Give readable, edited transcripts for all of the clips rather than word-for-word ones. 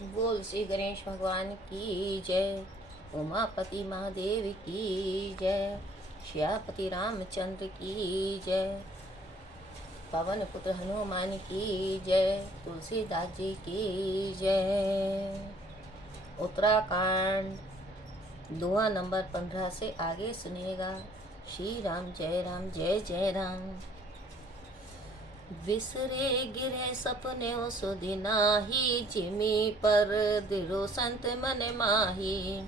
बोल श्री गणेश भगवान की जय। उमापति महादेव की जय। श्यापति रामचंद्र की जय। पवन पुत्र हनुमान की जय। तुलसीदास जी की जय। उत्तराखंड दोहा नंबर 15 से आगे सुनिएगा। श्री राम जय जय राम। विसरे गिरे सपने सुधि नाही, जिमी पर दिरो संत मन माही।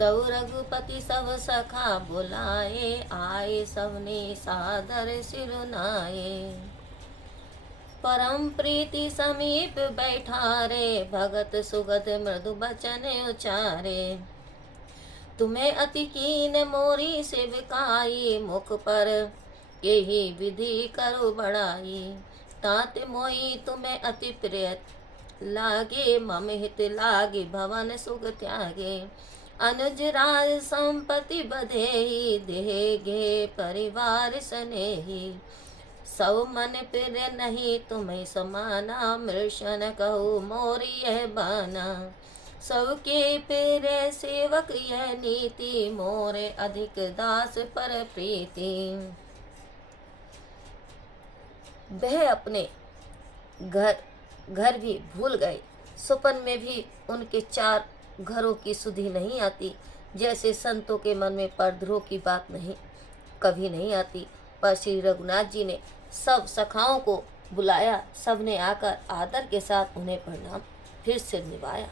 तऊ रघुपति सब सखा बुलाए, आए सबने सादर सिरुनाए। परम प्रीति समीप बैठारे, भगत सुगत मृदु बचन उचारे। तुम्हें अति कीन मोरी सेविकाई, मुख पर यही विधि करो बढ़ाई। तात मोई तुम्हें अति प्रिय लागे, मम हित लागे भवन सुख त्यागे। अनुज राज संपत्ति बधेही, देह गे परिवार स्नेही। सब मन प्रिय नहीं तुम्हें समाना, मृषन कहू मोरी यह बाना। सबके प्रिय सेवक यह नीति, मोरे अधिक दास पर प्रीति। वह अपने घर भी भूल गए। सुपन में भी उनके 4 घरों की सुधि नहीं आती। जैसे संतों के मन में परद्रोह की बात कभी नहीं आती। पर श्री रघुनाथ जी ने सब सखाओं को बुलाया। सबने आकर आदर के साथ उन्हें प्रणाम फिर से निभाया।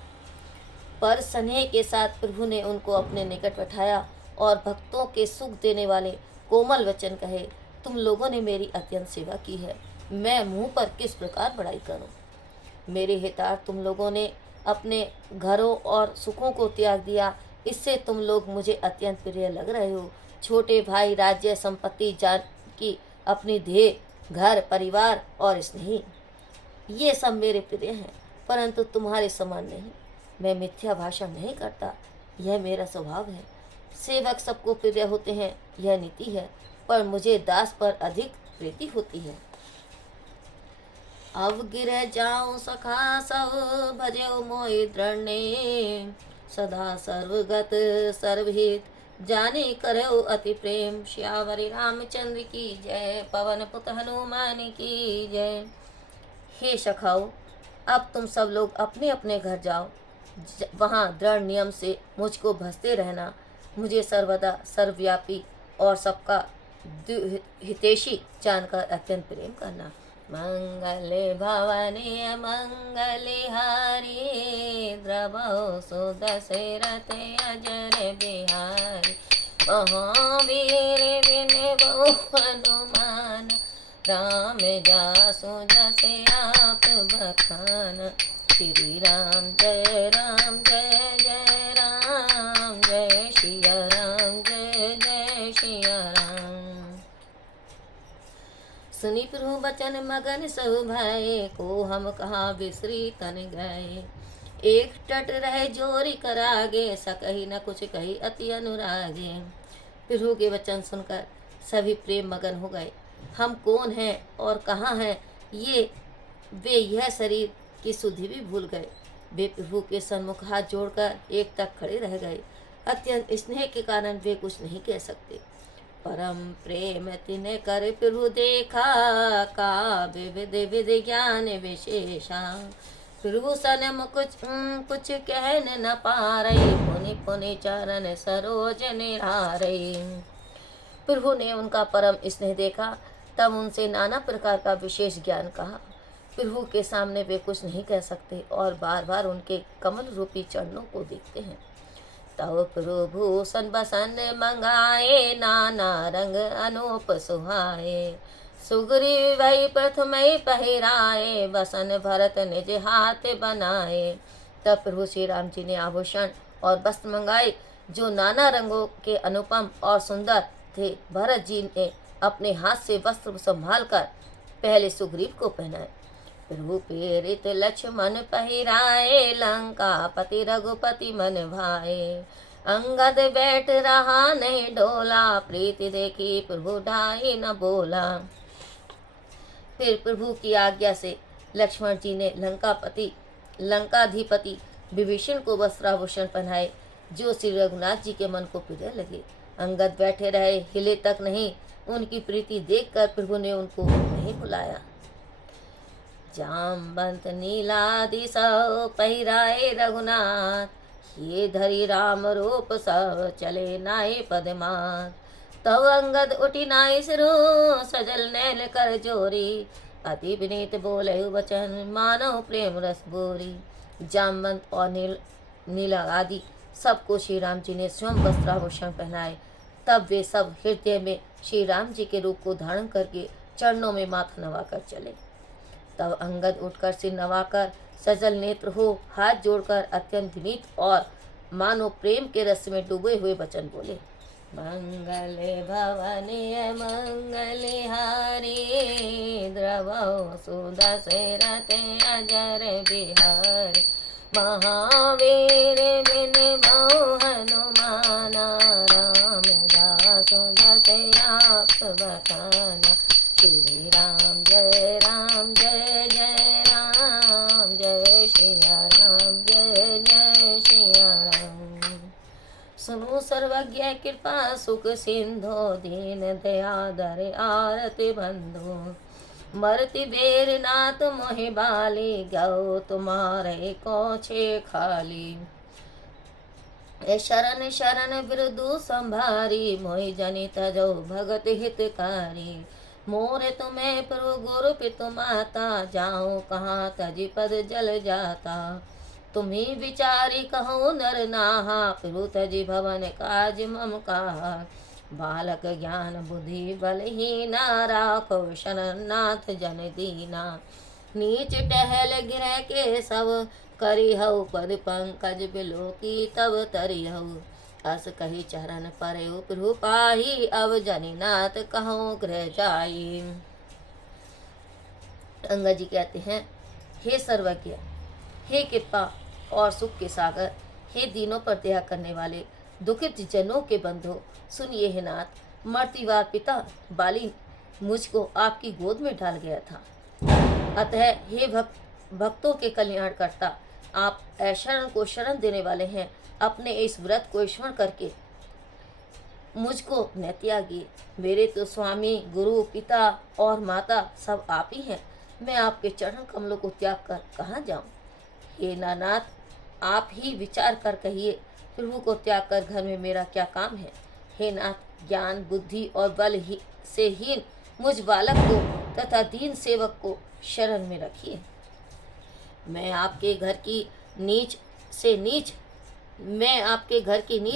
पर स्नेह के साथ प्रभु ने उनको अपने निकट बैठाया और भक्तों के सुख देने वाले कोमल वचन कहे। तुम लोगों ने मेरी अत्यंत सेवा की है, मैं मुंह पर किस प्रकार बड़ाई करूं। मेरे हितार्थ तुम लोगों ने अपने घरों और सुखों को त्याग दिया, इससे तुम लोग मुझे अत्यंत प्रिय लग रहे हो। छोटे भाई राज्य संपत्ति जान की अपनी देह घर परिवार और स्नेही, ये सब मेरे प्रिय हैं, परंतु तुम्हारे समान नहीं। मैं मिथ्या भाषण नहीं करता, यह मेरा स्वभाव है। सेवक सबको प्रिय होते हैं, यह नीति है, पर मुझे दास पर अधिक प्रीति होती है। अब गिर जाऊं सखा सब, भजो मोहि दृढ़ने। सदा सर्वगत सर्वहित, जाने करो अति प्रेम। श्यावरी रामचंद्र की जय, पवन पुत्र हनुमान की जय। हे सखाओ, अब तुम सब लोग अपने अपने घर जाओ। वहाँ दृढ़ नियम से मुझको भजते रहना। मुझे सर्वदा सर्वव्यापी और सबका हितैषी जानकर अत्यंत प्रेम करना। मंगल भवने मंगलहारी, द्रवो सुदशरथ अजर बिहारी। महावीर विनय हनुमान, राम जासु जस आप बखान। श्री राम जय जय राम, जय सिया राम जय जय सिया राम। सुनी प्रभु बचन मगन सब भये, को हम कहा बिसरी तन गए। एक टट रहे जोरी करागे, सकही न कुछ कही अति अनुरागे। प्रभु के वचन सुनकर सभी प्रेम मगन हो गए। हम कौन हैं और कहाँ हैं, वे यह शरीर की सुधि भी भूल गए। वे प्रभु के सन्मुख हाथ जोड़कर एक तक खड़े रह गए। अत्यंत स्नेह के कारण वे कुछ नहीं कह सकते। परम प्रेम तिने कर प्रभु देखा, का विविध विधि ज्ञान विशेषा। प्रभु सन कुछ कहन न पारई, पुनि पुनि चरण सरोज निहारई। प्रभु ने उनका परम स्नेह देखा, तब उनसे नाना प्रकार का विशेष ज्ञान कहा। प्रभु के सामने वे कुछ नहीं कह सकते और बार बार उनके कमल रूपी चरणों को देखते हैं। तब प्रभु सन बसन मंगाए, नाना रंग अनूप सुहाए। सुग्रीव वही प्रथम पहिराए, बसन भरत निज हाथ बनाए। तब प्रभु श्री राम जी ने आभूषण और वस्त्र मंगाए जो नाना रंगों के अनुपम और सुंदर थे। भरत जी ने अपने हाथ से वस्त्र संभाल कर पहले सुग्रीव को पहनाए। प्रभु प्रेरित लक्ष्मण पहिराए, लंका पति रघुपति मन भाए। अंगद बैठ रहा नहीं डोला, प्रीति देखी प्रभु ढाई न बोला। फिर प्रभु की आज्ञा से लक्ष्मण जी ने लंकापति लंकाधिपति विभीषण को वस्त्राभूषण पहनाए, जो श्री रघुनाथ जी के मन को प्रिय लगे। अंगद बैठे रहे, हिले तक नहीं। उनकी प्रीति देखकर प्रभु ने उनको नहीं बुलाया। जामवंत नीलादि सौ पहिराए रघुनाथ, ये धरि राम रूप सब चले नाय पदमात। तब अंगद उठी नाई सिरो, सजल नैन कर जोरी, अति विनीत बोले वचन मानो प्रेम रस बोरी। जामवंत और नीला आदि सबको श्री राम जी ने स्वयं वस्त्राभूषण पहनाए। तब वे सब हृदय में श्री राम जी के रूप को धारण करके चरणों में माथा नवाकर चले। तब अंगद उठकर सिर नवाकर सजल नेत्र हो हाथ जोड़कर अत्यंत विनीत और मानो प्रेम के रस में डूबे हुए वचन बोले। मंगले भवनीय मंगले हारी, द्रवो सुदशरथ अजर बिहारी। महावीर बिन बहु हनुमाना, राम दासु दशयाप बखाना। श्री राम जय राम जय जय राम, जय सिया राम जय जय सिया राम। सुनो सर्वज्ञ कृपा सुख सिंधो, दीन दयादर आरति बंधु। मरति बेर नाथ मोहि बाली, गौ तुम्हारे को छे खाली। ए शरण शरण बिरदु संभारी, मोहि जनि तजो भगत हितकारी। मोरे तुम्हें प्रभु गुरु पितु माता, जाऊं कहाँ तजि पद जल जाता। तुम्ही विचारी कहो नर नाहा, प्रभु तजि भवन काज मम कहा। बालक ज्ञान बुद्धि बलहीना, राखो शरणनाथ जन दीना। नीच टहल गिरह के सब, करिहउ पद पंकज बिलोकी तब तरिहउ। अस कही चरण परयु प्रभु पाही, अब जनिनाथ कहो गृह जाई। अंगद जी कहते हैं, हे सर्वज्ञ, हे कृपा और सुख के सागर, हे दीनों पर दया करने वाले, दुखित जनों के बंधु, सुनिए हे नाथ। मर्तिवार पिता बाली मुझको आपकी गोद में डाल गया था, अतः हे भक्तों के कल्याण करता, आप ऐशरण को शरण देने वाले हैं। अपने इस व्रत को स्मरण करके मुझको न त्यागिए। मेरे तो स्वामी गुरु पिता और माता सब आप ही हैं। मैं आपके चरण कमलों को त्याग कर कहाँ जाऊँ। हे नाथ, आप ही विचार कर कहिए, प्रभु को त्याग कर घर में मेरा क्या काम है। हे नाथ, ज्ञान बुद्धि और बल से हीन मुझ बालक को तथा दीन सेवक को शरण में रखिए। मैं आपके घर की नीच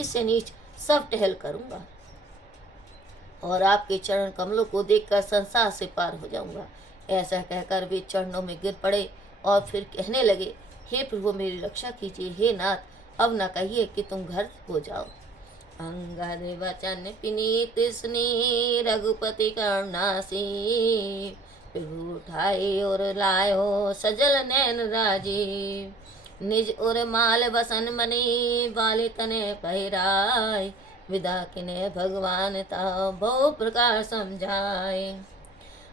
से नीच सब टहल करूंगा और आपके चरण कमलों को देखकर संसार से पार हो जाऊंगा। ऐसा कहकर वे चरणों में गिर पड़े और फिर कहने लगे, हे प्रभु मेरी रक्षा कीजिए। हे नाथ, अब न कहिए कि तुम घर हो जाओ। अंगद वचन पिनीत स्नेह, रघुपति करुणासी। प्रभु उठाए और लायो सजल नैन राजीव। निज उर माल बसन मनी, बाले तने पहिराय। विदा किने भगवान ता बहु प्रकार समझाए।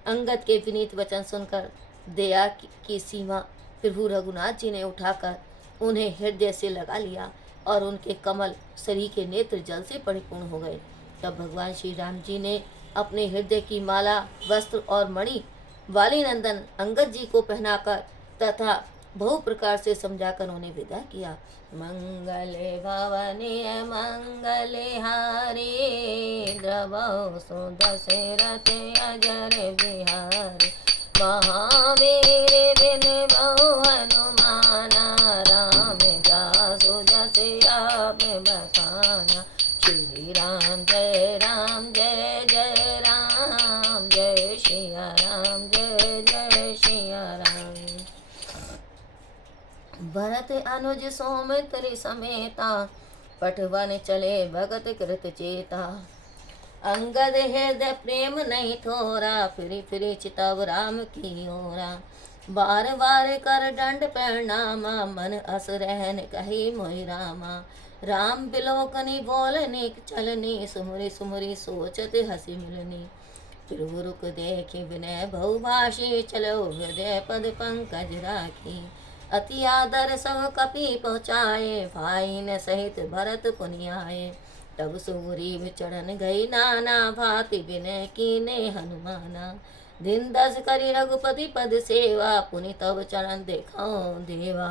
अंगद के विनीत वचन सुनकर दया की सीमा प्रभु रघुनाथ जी ने उठाकर उन्हें हृदय से लगा लिया और उनके कमल शरीर के नेत्र जल से परिपूर्ण हो गए। तब भगवान श्री राम जी ने अपने हृदय की माला, वस्त्र और मणि वाली नंदन अंगद जी को पहनाकर तथा बहु प्रकार से समझाकर उन्हें विदा किया। मंगले भवनीय मंगले हारी, द्रवो सुदशरथ अजर बिहारी। महावीर बिन बहु हनुमाना, राम दासु दशयाप बखाना। श्री राम जय राम जय जय राम, जय सिया राम जय जय सिया राम। भरत अनुज सौमित्र समेता, पठवन चले भगत कृत चेता। अंगद हृदय प्रेम नहीं थोरा, फिरी फिरी चितव राम की ओरा। बार बार कर दंड प्रणामा, मन अस रहन कही मोहि रामा। राम बिलोकनी बोलनी चलनी, सुमरी सुमरी सोचत हसी मिलनी। प्रभु रुक देखी विनय बहुभाषी, चलो हृदय पद पंकज राखी। अति आदर सब कपि पहुँचाए, भाई न सहित भरत पुनि आए। तब सुग्रीव चरण गई नाना, भांति विनय कीने हनुमाना। दिन 10 करि रघुपति पद सेवा, पुनि तब चरण देखो देवा।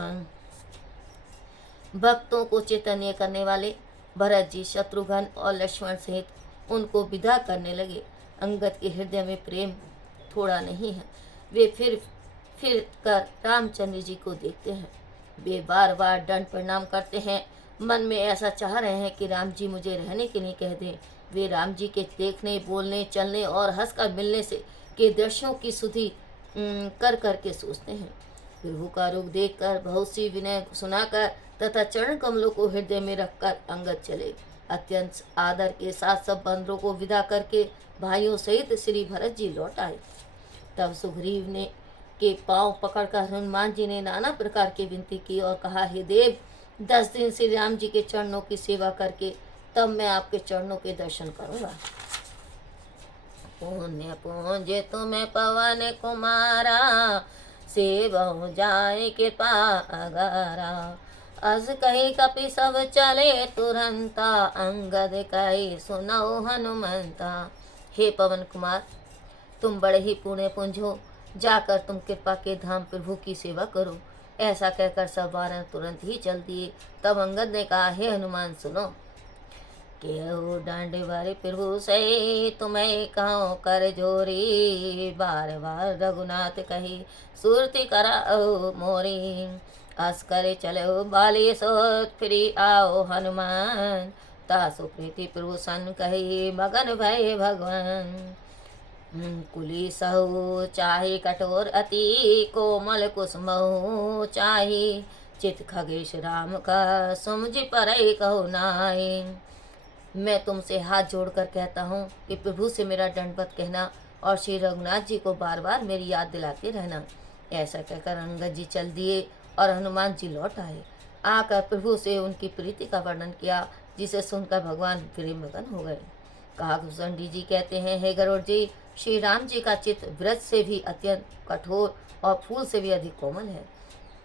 भक्तों को चैतन्य करने वाले भरत जी शत्रुघ्न और लक्ष्मण सहित उनको विदा करने लगे। अंगद के हृदय में प्रेम थोड़ा नहीं है। वे फिर कर रामचंद्र जी को देखते हैं। वे बार बार दंड प्रणाम करते हैं। मन में ऐसा चाह रहे हैं कि राम जी मुझे रहने के लिए कह दें। वे राम जी के देखने, बोलने, चलने और हंसकर मिलने से के दृश्यों की सुधि कर करके सोचते हैं। प्रभु का रूप देखकर बहुत सी विनय सुनाकर तथा चरण कमलों को हृदय में रखकर अंगद चले। अत्यंत आदर के साथ सब बंदरों को विदा करके भाइयों सहित श्री भरत जी लौट आए। तब सुग्रीव ने के पांव पकड़कर हनुमान जी ने नाना प्रकार की विनती की और कहा, हे देव, 10 दिन श्री राम जी के चरणों की सेवा करके तब मैं आपके चरणों के दर्शन करूंगा। पुण्य पूंजे तुम्हें पवन कुमारा, सेवहु जाय कृपा अगारा। अस कही कपि सब चले तुरंता, अंगद कही सुनौ हनुमंता। हे पवन कुमार, तुम बड़े ही पुण्य पुंज हो, जाकर तुम कृपा के धाम प्रभु की सेवा करो। ऐसा कहकर सब वानर तुरंत ही चल दिए। तब अंगद ने कहा, हे हनुमान सुनो। केहू डांड बारे प्रभु से तुम्हें कहो कर जोरी, बार बार रघुनाथ कही सुरति करा मोरी। अस करे चलो बाली सोत फिरी आओ हनुमान, तासु प्रीति प्रभु सन कही मगन भय भगवान। कुली सहु चाहे कठोर अति, कोमल कुसुमहु चाहे चित खगेश राम का, सुमझि परई कहो नाई। मैं तुमसे हाथ जोड़कर कहता हूँ कि प्रभु से मेरा दंडवत कहना और श्री रघुनाथ जी को बार बार मेरी याद दिलाते रहना। ऐसा कहकर अंगद जी चल दिए और हनुमान जी लौट आए। आकर प्रभु से उनकी प्रीति का वर्णन किया, जिसे सुनकर भगवान प्रेम मगन हो गए। काकभूषण जी कहते हैं, हे गरुड़ जी, श्री राम जी का चित्त व्रज से भी अत्यंत कठोर और फूल से भी अधिक कोमल है।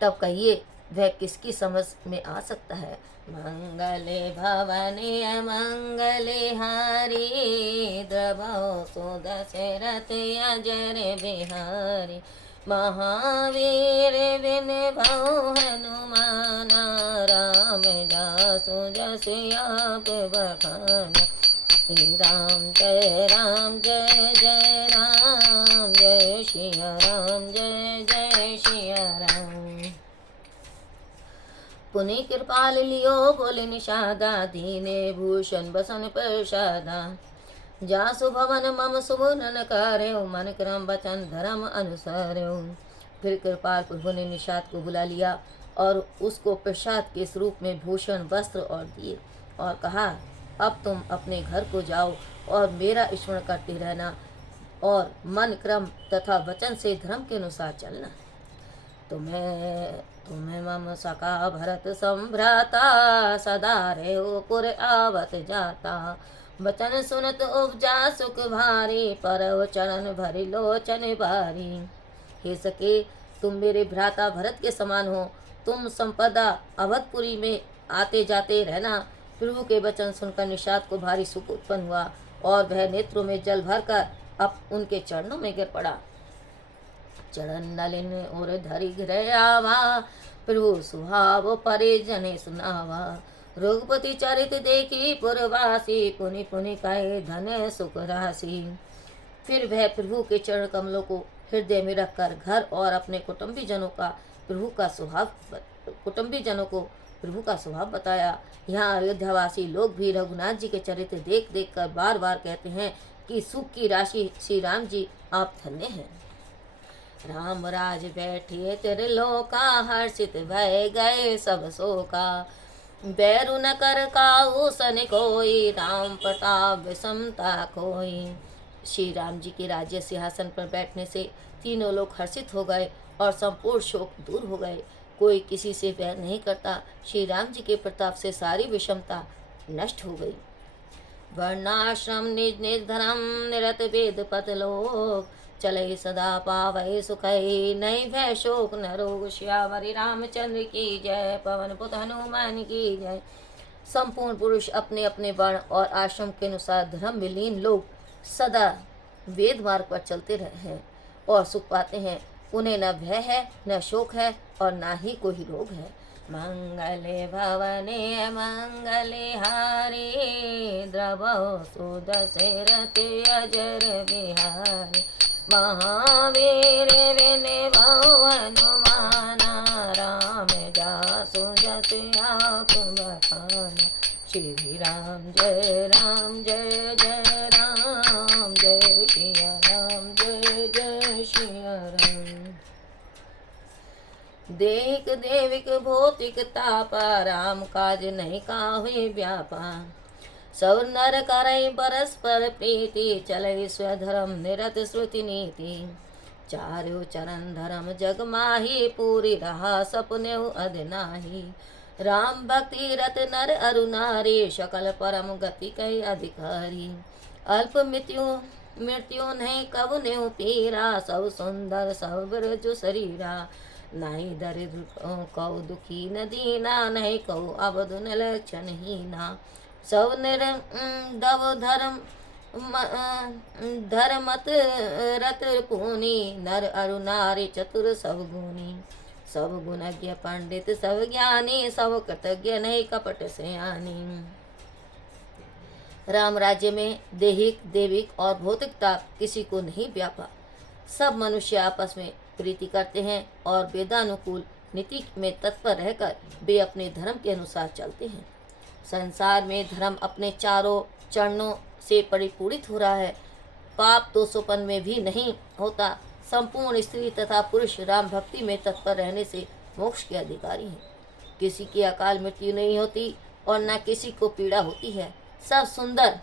तब कहिए वह किसकी समझ में आ सकता है। मंगले भवने अमंगले हारी, द्रवो सुदशरथ अजर बिहारी। महावीर बिन भौ हनुमाना, राम जासु जस आप बखाना। राम जय राम जय जय राम, जय सिया राम जय जय सिया राम। पुनि कृपाल लियो बोले निषादा, दीने भूषण बसन प्रसादा। जासु भवन मम शुभ नन कार्यो, मन क्रम वचन धर्म अनुसार्यो। फिर कृपाल प्रभु ने निषाद को बुला लिया और उसको प्रसाद के स्वरूप में भूषण, वस्त्र और दिए और कहा, अब तुम अपने घर को जाओ और मेरा स्मरण करते रहना और मन क्रम तथा वचन से धर्म के अनुसार चलना। तुम्हें मम सखा भरत संभ्राता, सदा रहो पुर आवत जाता। वचन सुनत उपजा सुख भारी, पर चरण भरि लोचन बारी। हे सके, तुम मेरे भ्राता भरत के समान हो। तुम संपदा अवधपुरी में आते जाते रहना। प्रभु के वचन सुनकर निषाद को भारी सुख उत्पन्न हुआ और वह नेत्रों में जल भरकर अब उनके चरणों में गिर पड़ा। चरण नलिन और धरि गृह आवा, प्रभु सुहाव परे जने सुनावा। रघुपति चरित देखी पुरवासी, पुनि पुनि कहे धन सुख राशि। फिर वह प्रभु के चरण कमलों को हृदय में रखकर घर और अपने कुटुंबी जनों को प्रभु का स्वभाव बताया। यहाँ अयोध्यावासी लोग भी रघुनाथ जी के चरित्र देख देख कर बार बार कहते हैं कि सुख की राशि श्री राम जी आप धन्य हैं। राम राज बैठिए त्रिलोका, हर्षित भय गए सब शोका। बैरु न कर काहू सन कोई, राम प्रताप विषमता कोई। श्री राम जी के राज्य सिंहासन पर बैठने से तीनों लोग हर्षित हो गए और संपूर्ण शोक दूर हो गए। कोई किसी से बैर नहीं करता। श्री राम जी के प्रताप से सारी विषमता नष्ट हो गई। वर्णाश्रम निज निज धर्म, निरत वेद पद लोक। चले सदा पावै सुखै, नहीं भय शोक न रोग, श्यावरी रामचंद्र की जय, पवन पुत हनुमान की जय। संपूर्ण पुरुष अपने अपने वर्ण और आश्रम के अनुसार धर्म में लीन लोग सदा वेद मार्ग पर चलते रहे हैं और सुख पाते हैं। उन्हें न भय है, न शोक है और न ही कोई रोग है। मंगले भवने मंगले हारे, द्रवो सुदशरथ अजर बिहारी, महावीर विनय हनुमाना, राम जासु जस आप बखाना। श्री राम जय राम जय जय राम, जय सिया राम जय जय सिया राम। देहिक देविक भौतिक तापा, राम काज नहीं काहुे व्यापा। सब नर करई परस्पर प्रीति, चलई स्वधर्म निरत श्रुति नीति। चारु चरण धर्म जग माही, पूरी रहा सपने अध नाही। राम भक्ति रत नर अरु नारी, सकल परम गति कई अधिकारी। अल्प मृत्यु नहीं कब नेउ पीरा, सब सुंदर सब ब्रज शरीरा। नहीं दरिद्र कौ दुखी न दीना, नहीं कौ अबध न लक्षण हीना। सब दव धर्मत रत पूनी, नर अरु नारी चतुर सब गुनी। सब गुणज्ञ पंडित सब ज्ञानी, सब कृतज्ञ नहीं कपट सयानी। राम राज्य में देहिक देविक और भौतिकता किसी को नहीं व्यापा। सब मनुष्य आपस में प्रीति करते हैं और वेदानुकूल नीति में तत्पर रहकर वे अपने धर्म के अनुसार चलते हैं। संसार में धर्म अपने चारों चरणों से परिपूरित हो रहा है। पाप दोषोपन में भी नहीं होता। संपूर्ण स्त्री तथा पुरुष राम भक्ति में तत्पर रहने से मोक्ष के अधिकारी हैं। किसी की अकाल मृत्यु नहीं होती और न किसी को पीड़ा होती है। सब सुंदर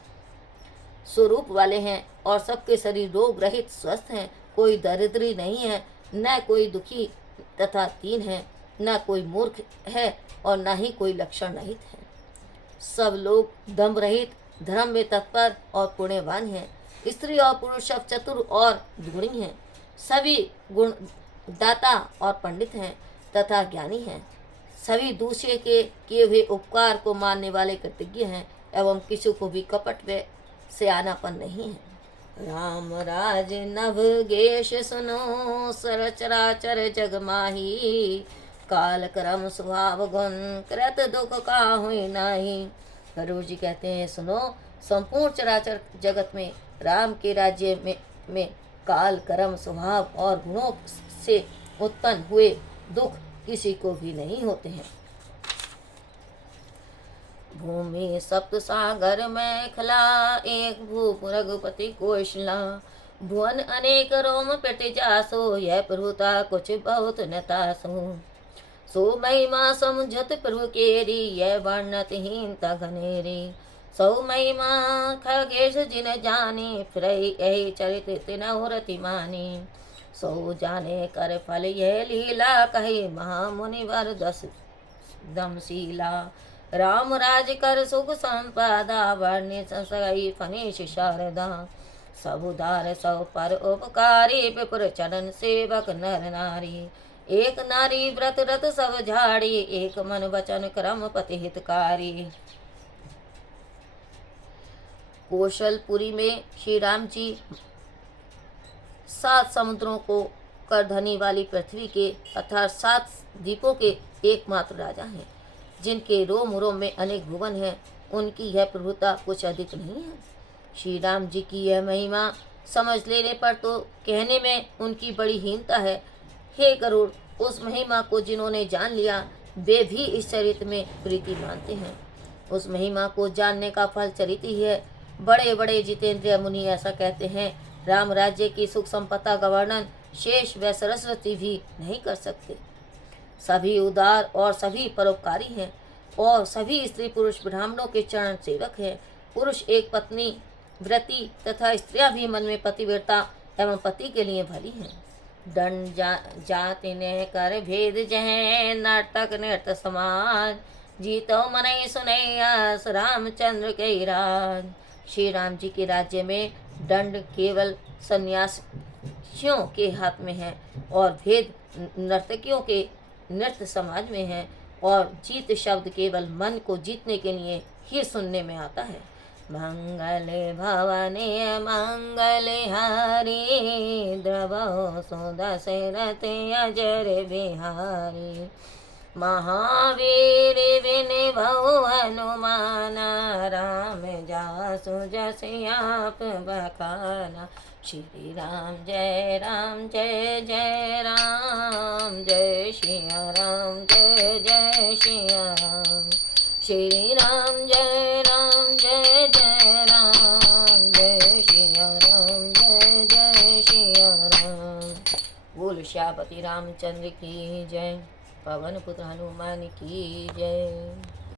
स्वरूप वाले हैं और सबके शरीर रोग रहित स्वस्थ हैं। कोई दरिद्री नहीं है, न कोई दुखी तथा दीन है, न कोई मूर्ख है और न ही कोई लक्षण रहित है। सब लोग दम्भ रहित, धर्म में तत्पर और पुण्यवान हैं। स्त्री और पुरुष सब चतुर और गुणी हैं। सभी गुण दाता और पंडित हैं तथा ज्ञानी हैं। सभी दूसरे के किए हुए उपकार को मानने वाले कृतज्ञ हैं एवं किसी को भी कपट व सयानापन नहीं है। राम राज नभ गेश सुनो, सरचराचर जग माही। काल करम स्वभाव गुण, कृत दुख काहुँ नाही। करूर जी कहते हैं, सुनो, संपूर्ण चराचर जगत में राम के राज्य में काल कर्म स्वभाव और गुणों से उत्पन्न हुए दुख किसी को भी नहीं होते हैं। भूमि सप्त सागर में खला, एक भूप रघुपति कोशला। भुवन अनेक रोम पिट जासो, यह प्रभुता कुछ बहुत न तासो। सो महिमा समझत प्रभु केरी, यह वर्णत हीनता घनेरी। सौ महिमा खगेश जिन जानी, फिर यही चरित तिनहु रति मानी। सो जाने कर फल यह लीला, कहे महामुनिवर दस दमशीला। राम राज कर सुख संपदा, वर्णि संसई फनेश शारदा। सब उदार सब पर उपकारी, विपुर चरण सेवक नर नारी। एक नारी व्रत रत सब झाड़ी, एक मन वचन क्रम पति हितकारी। कौशलपुरी में श्री राम जी 7 समुद्रों को कर धनी वाली पृथ्वी के अर्थात 7 द्वीपों के एकमात्र राजा हैं। जिनके रोम रोम में अनेक भुवन हैं, उनकी यह प्रभुता कुछ अधिक नहीं है। श्री राम जी की यह महिमा समझ लेने पर तो कहने में उनकी बड़ी हीनता है। हे गरुड़, उस महिमा को जिन्होंने जान लिया वे भी इस चरित्र में प्रीति मानते हैं। उस महिमा को जानने का फल चरित्र ही है। बड़े बड़े जितेंद्रिय मुनि ऐसा कहते हैं। राम राज्य की सुख संपदा का वर्णन शेष व सरस्वती भी नहीं कर सकते। सभी उदार और सभी परोपकारी हैं और सभी स्त्री पुरुष ब्राह्मणों के चरण सेवक हैं। पुरुष एक पत्नी व्रती तथा स्त्रियां भी मन में पतिव्रता एवं पति के लिए भली हैं। दंड जाति ने कर भेद जह, नाटक नृत्य समाज। जीतो मनई सुनैयास, रामचंद्र के राज। श्री राम जी के राज्य में दंड केवल संन्यास नर्तकियों के हाथ में है और भेद नर्तकियों के नृत्य समाज में है, और जीत शब्द केवल मन को जीतने के लिए ही सुनने में आता है। मंगले भवने मंगले हारी, द्रवो सुदशरथ अजर बिहारी। महावीर बिन भव हनुमाना, राम जासु जस आप बखाना। श्री राम जय जय राम, जय सिया राम जय सिया राम। श्री राम जय जय राम, जय सिया राम जय सिया राम। बोल श्यापति रामचंद्र की जय, पवन पुत्र हनुमान की जय।